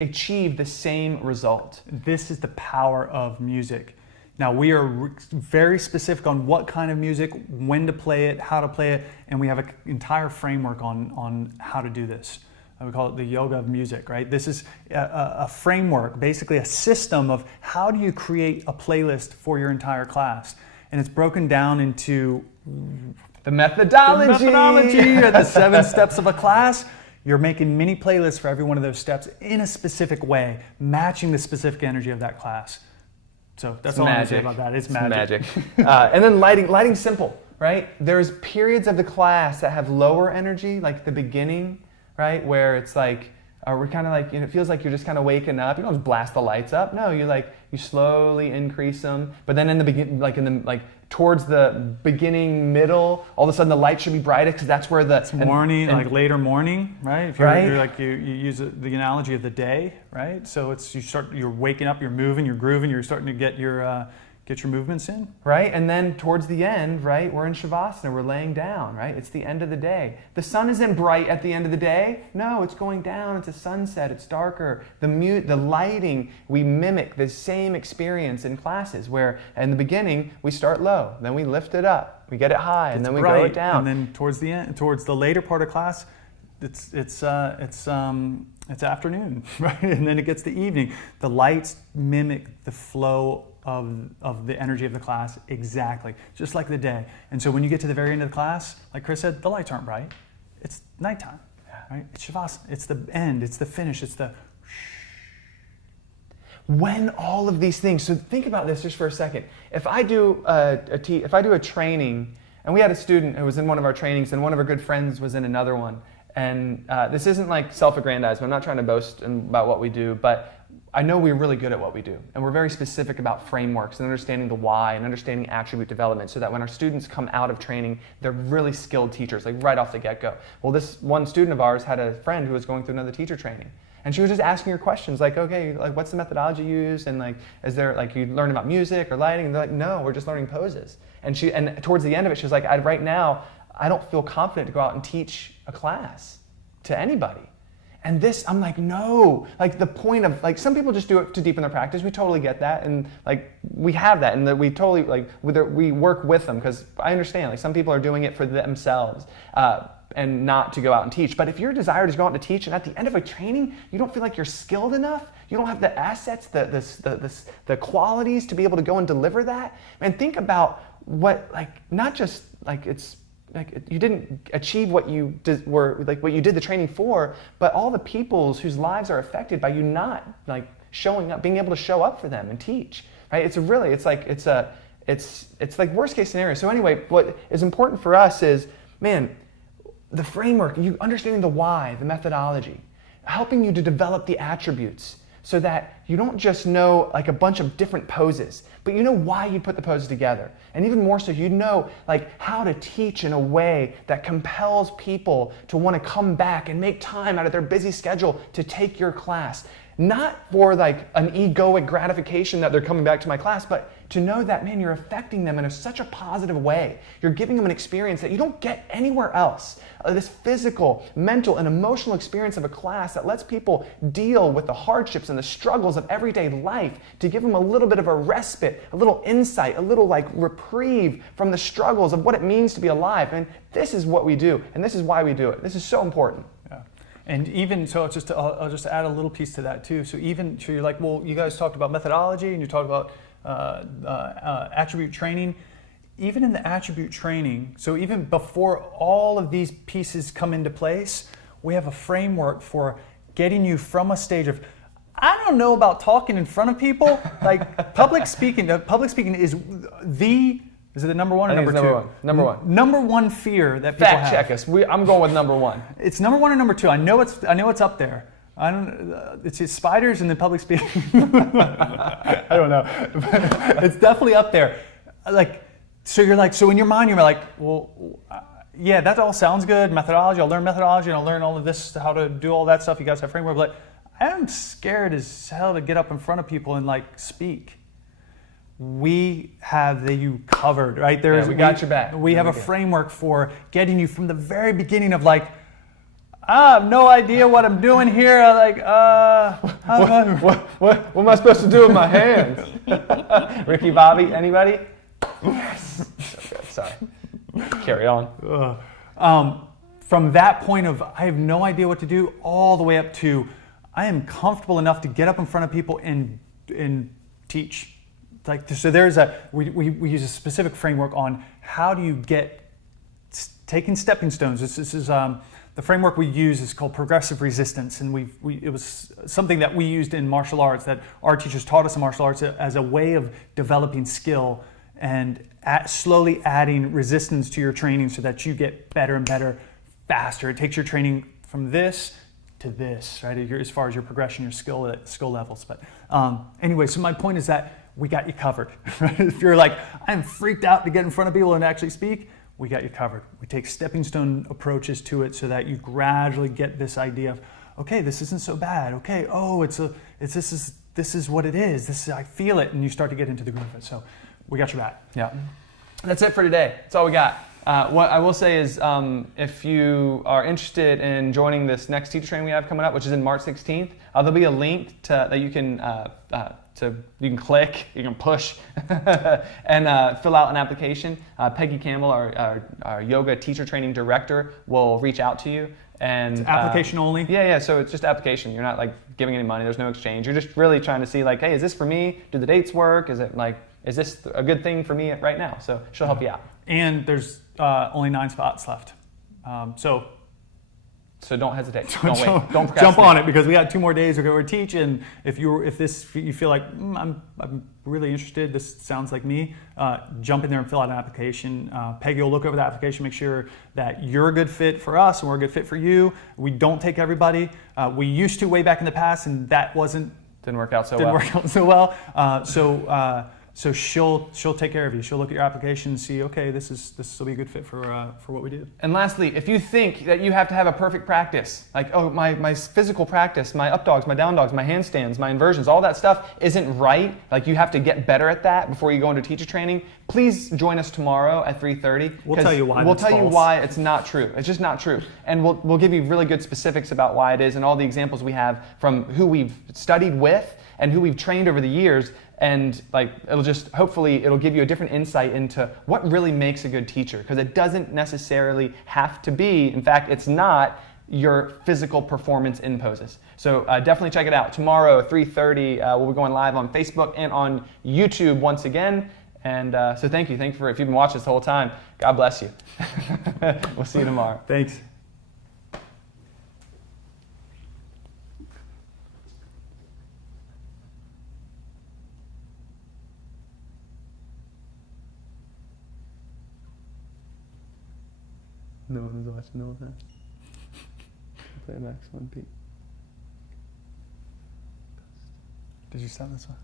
achieve the same result. This is the power of music. Now, we are very specific on what kind of music, when to play it, how to play it, and we have an entire framework on how to do this. We call it the yoga of music, right? This is a framework, basically a system of how do you create a playlist for your entire class. And it's broken down into the methodology. The 7 steps of a class. You're making mini playlists for every one of those steps in a specific way, matching the specific energy of that class. So that's all I'm going to say about that. It's magic. And then lighting's simple, right? There's periods of the class that have lower energy, like the beginning, right? Where it's like, we're kind of like, it feels like you're just kind of waking up. You don't just blast the lights up. No, you slowly increase them. But then in the beginning, towards the beginning, middle, all of a sudden the light should be brightest because that's where it's morning, like later morning, right? If you're you use the analogy of the day, right? So you're waking up, you're moving, you're grooving, you're starting to get your movements in. Right, and then towards the end, right, we're in Shavasana, we're laying down, right? It's the end of the day. The sun isn't bright at the end of the day. No, it's going down, it's a sunset, it's darker. The lighting, we mimic the same experience in classes where in the beginning, we start low, then we lift it up, we get it high, and then we go down. And then towards the end, towards the later part of class, it's afternoon, right? And then it gets the evening. The lights mimic the flow of the energy of the class exactly, just like the day. And so when you get to the very end of the class, like Chris said, the lights aren't bright. It's nighttime, right? It's Shavasana. It's the end. It's the finish. It's the when all of these things. So think about this just for a second. If I do a training, and we had a student who was in one of our trainings, and one of our good friends was in another one. And this isn't like self-aggrandizement. I'm not trying to boast about what we do, but I know we're really good at what we do, and we're very specific about frameworks and understanding the why and understanding attribute development so that when our students come out of training, they're really skilled teachers, like right off the get-go. Well, this one student of ours had a friend who was going through another teacher training, and she was just asking her questions like, okay, like what's the methodology used, and like, is there like you learn about music or lighting? And they're like, no, we're just learning poses. And towards the end of it, she was like, right now, I don't feel confident to go out and teach a class to anybody. And this, I'm like, no, like the point of, like some people just do it to deepen their practice. We totally get that. And like, we have that and that we totally, like, we work with them because I understand, like some people are doing it for themselves and not to go out and teach. But if your desire is to go out and teach and at the end of a training, you don't feel like you're skilled enough, you don't have the assets, the qualities to be able to go and deliver that. And think about what, like, not just like it's, like you didn't achieve what you what you did the training for, but all the peoples whose lives are affected by you not like showing up, being able to show up for them and teach. Right? It's like worst case scenario. So anyway, what is important for us is, man, the framework, you understanding the why, the methodology, helping you to develop the attributes so that you don't just know like a bunch of different poses, but you know why you put the poses together. And even more so, you know like how to teach in a way that compels people to want to come back and make time out of their busy schedule to take your class. Not for like an egoic gratification that they're coming back to my class, but to know that, man, you're affecting them in such a positive way. You're giving them an experience that you don't get anywhere else. This physical, mental, and emotional experience of a class that lets people deal with the hardships and the struggles of everyday life to give them a little bit of a respite, a little insight, a little like reprieve from the struggles of what it means to be alive. And this is what we do, and this is why we do it. This is so important. And even so, I'll just add a little piece to that too. So you're like, well, you guys talked about methodology and you talked about attribute training. Even in the attribute training, so even before all of these pieces come into place, we have a framework for getting you from a stage of, I don't know about talking in front of people. Like public speaking is is it the number one or number two? Number one. Number one fear that people have. Fact check us. I'm going with number one. It's number one or number two. I know it's up there. I don't. It's spiders and then public speaking. I don't know. But it's definitely up there. Like, so you're like, so in your mind you're like, well, yeah, that all sounds good. Methodology. I'll learn methodology and I'll learn all of this, how to do all that stuff. You guys have framework. But I'm scared as hell to get up in front of people and like speak. We have you covered, right? We got your back. We have a framework for getting you from the very beginning of like, I have no idea what I'm doing here. I'm like, What am I supposed to do with my hands? Ricky Bobby, anybody? Yes. So good. Sorry. Carry on. From that point of I have no idea what to do, all the way up to I am comfortable enough to get up in front of people and teach. Like, so we use a specific framework on how do you get taking stepping stones. This is the framework we use is called progressive resistance, and it was something that we used in martial arts, that our teachers taught us in martial arts as a way of developing skill and slowly adding resistance to your training so that you get better and better faster. It takes your training from this to this, right? As far as your progression, your skill levels. But anyway, so my point is that we got you covered. If you're like, I'm freaked out to get in front of people and actually speak, we got you covered. We take stepping stone approaches to it so that you gradually get this idea of, okay, this isn't so bad. Okay, oh, this is what it is. I feel it, and you start to get into the groove of it. So we got your back. Yeah. That's it for today. That's all we got. What I will say is, if you are interested in joining this next teacher training we have coming up, which is in March 16th, there'll be a link that you can click, you can push, and fill out an application. Peggy Campbell, our yoga teacher training director, will reach out to you. And it's application only? Yeah. So it's just application. You're not like giving any money. There's no exchange. You're just really trying to see like, hey, is this for me? Do the dates work? Is this a good thing for me right now? So she'll help you out. And there's only 9 spots left. So don't hesitate. Don't wait. Don't procrastinate. Jump on it, because we got 2 more days to go to teach. And if you feel like I'm really interested, this sounds like me, jump in there and fill out an application. Peggy will look over the application, make sure that you're a good fit for us and we're a good fit for you. We don't take everybody. We used to way back in the past, and that didn't work out so well. So she'll take care of you. She'll look at your application and see, okay, this will be a good fit for what we do. And lastly, if you think that you have to have a perfect practice, like, oh, my physical practice, my up dogs, my down dogs, my handstands, my inversions, all that stuff isn't right, like you have to get better at that before you go into teacher training, please join us tomorrow at 3:30. We'll tell you why. We'll tell you why it's not true. It's just not true. And we'll give you really good specifics about why it is, and all the examples we have from who we've studied with and who we've trained over the years. And hopefully it'll give you a different insight into what really makes a good teacher, because it doesn't necessarily have to be, in fact, it's not your physical performance in poses. So definitely check it out. Tomorrow, 3:30, we'll be going live on Facebook and on YouTube once again. And so thank you for, if you've been watching this the whole time, God bless you. We'll see you tomorrow. Thanks. No one's watching all that. Play Max 1 beat. Did you sound this one?